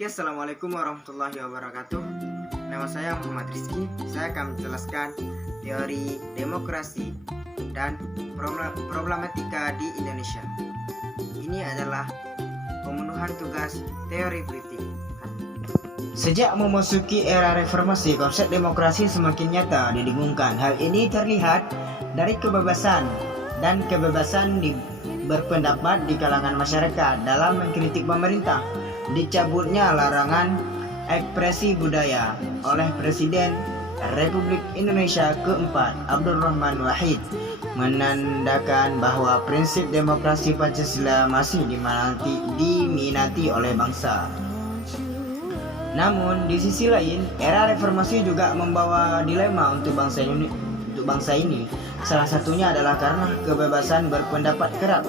Oke, assalamualaikum warahmatullahi wabarakatuh. Nama saya Muhammad Rizky. Saya akan menjelaskan teori demokrasi dan problematika di Indonesia. Ini adalah pemenuhan tugas teori politik. Sejak memasuki era reformasi, konsep demokrasi semakin nyata didengungkan. Hal ini terlihat dari kebebasan berpendapat di kalangan masyarakat dalam mengkritik pemerintah. Dicabutnya larangan ekspresi budaya oleh Presiden Republik Indonesia keempat Abdul Rahman Wahid, menandakan bahwa prinsip demokrasi Pancasila masih diminati oleh bangsa. Namun di sisi lain, era reformasi juga membawa dilema untuk bangsa ini. Salah satunya adalah karena kebebasan berpendapat kerap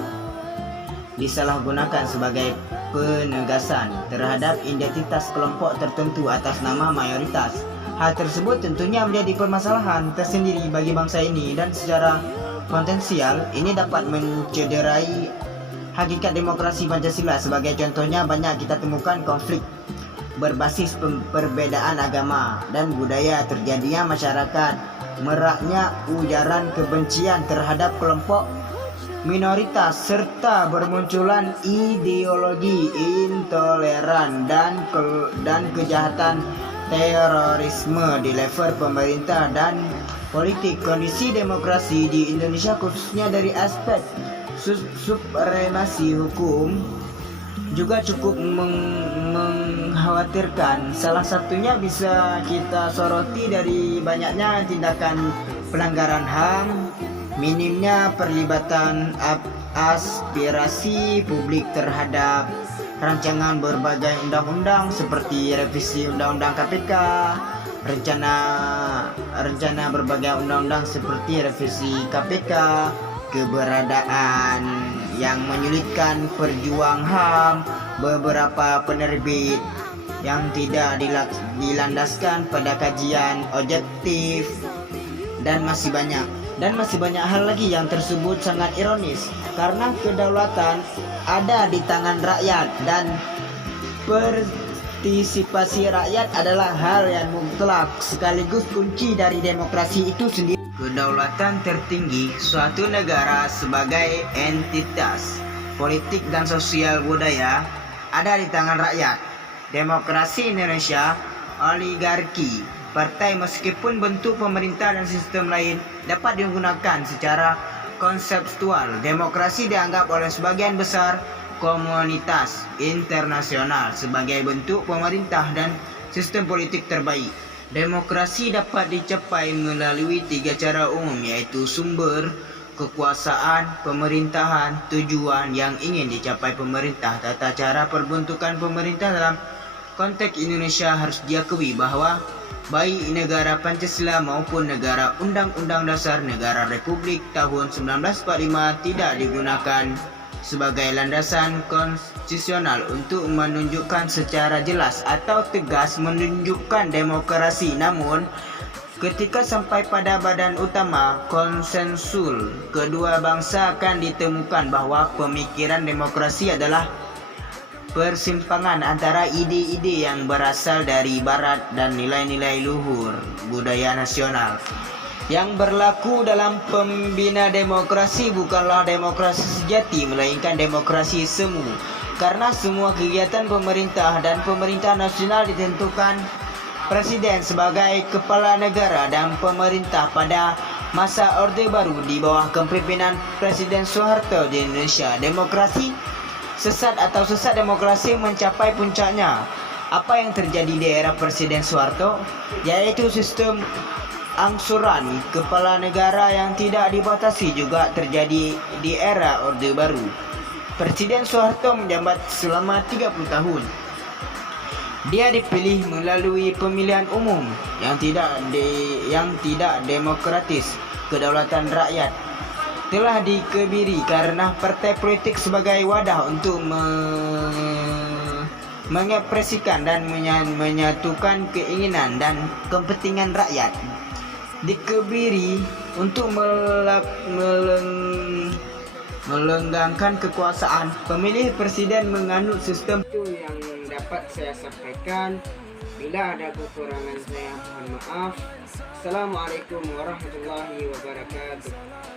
disalahgunakan sebagai penegasan terhadap identitas kelompok tertentu atas nama mayoritas. Hal tersebut tentunya menjadi permasalahan tersendiri bagi bangsa ini, dan secara potensial ini dapat mencederai hakikat demokrasi Pancasila. Sebagai contohnya, banyak kita temukan konflik berbasis perbedaan agama dan budaya, terjadinya masyarakat, meraknya ujaran kebencian terhadap kelompok minoritas, serta bermunculan ideologi intoleran dan kejahatan terorisme di level pemerintah dan politik. Kondisi demokrasi di Indonesia, khususnya dari aspek supremasi hukum, juga cukup mengkhawatirkan. Salah satunya bisa kita soroti dari banyaknya tindakan pelanggaran HAM, minimnya perlibatan aspirasi publik terhadap rancangan berbagai undang-undang seperti revisi undang-undang KPK, rencana berbagai undang-undang seperti revisi KPK, keberadaan yang menyulitkan perjuang HAM, beberapa penerbit yang tidak dilandaskan pada kajian objektif, dan masih banyak hal lagi yang tersebut sangat ironis, karena kedaulatan ada di tangan rakyat dan partisipasi rakyat adalah hal yang mutlak sekaligus kunci dari demokrasi itu sendiri. Kedaulatan tertinggi suatu negara sebagai entitas politik dan sosial budaya ada di tangan rakyat. Demokrasi Indonesia oligarki. Partai, meskipun bentuk pemerintah dan sistem lain dapat digunakan secara konseptual, demokrasi dianggap oleh sebagian besar komunitas internasional sebagai bentuk pemerintah dan sistem politik terbaik. Demokrasi dapat dicapai melalui 3 cara umum, yaitu sumber, kekuasaan, pemerintahan, tujuan yang ingin dicapai pemerintah. Tata cara perbentukan pemerintah dalam konteks Indonesia harus diakui bahwa baik negara Pancasila maupun negara Undang-Undang Dasar Negara Republik tahun 1945 tidak digunakan sebagai landasan konstitusional untuk menunjukkan secara jelas atau tegas menunjukkan demokrasi. Namun, ketika sampai pada badan utama konsensus kedua bangsa, akan ditemukan bahwa pemikiran demokrasi adalah persimpangan antara ide-ide yang berasal dari barat dan nilai-nilai luhur budaya nasional. Yang berlaku dalam pembina demokrasi bukanlah demokrasi sejati, melainkan demokrasi semu, karena semua kegiatan pemerintah dan pemerintah nasional ditentukan presiden sebagai kepala negara dan pemerintah pada masa Orde Baru di bawah kepemimpinan Presiden Soeharto di Indonesia. Demokrasi sesat demokrasi mencapai puncaknya. Apa yang terjadi di era Presiden Soeharto, yaitu sistem angsuran kepala negara yang tidak dibatasi, juga terjadi di era Orde Baru. Presiden Soeharto menjabat selama 30 tahun. Dia dipilih melalui pemilihan umum yang tidak demokratis. Kedaulatan rakyat telah dikebiri karena partai politik sebagai wadah untuk mengekspresikan dan menyatukan keinginan dan kepentingan rakyat. Dikebiri untuk melenggangkan kekuasaan. Pemilih presiden menganut sistem yang dapat saya sampaikan. Bila ada kekurangan saya mohon maaf. Assalamualaikum warahmatullahi wabarakatuh.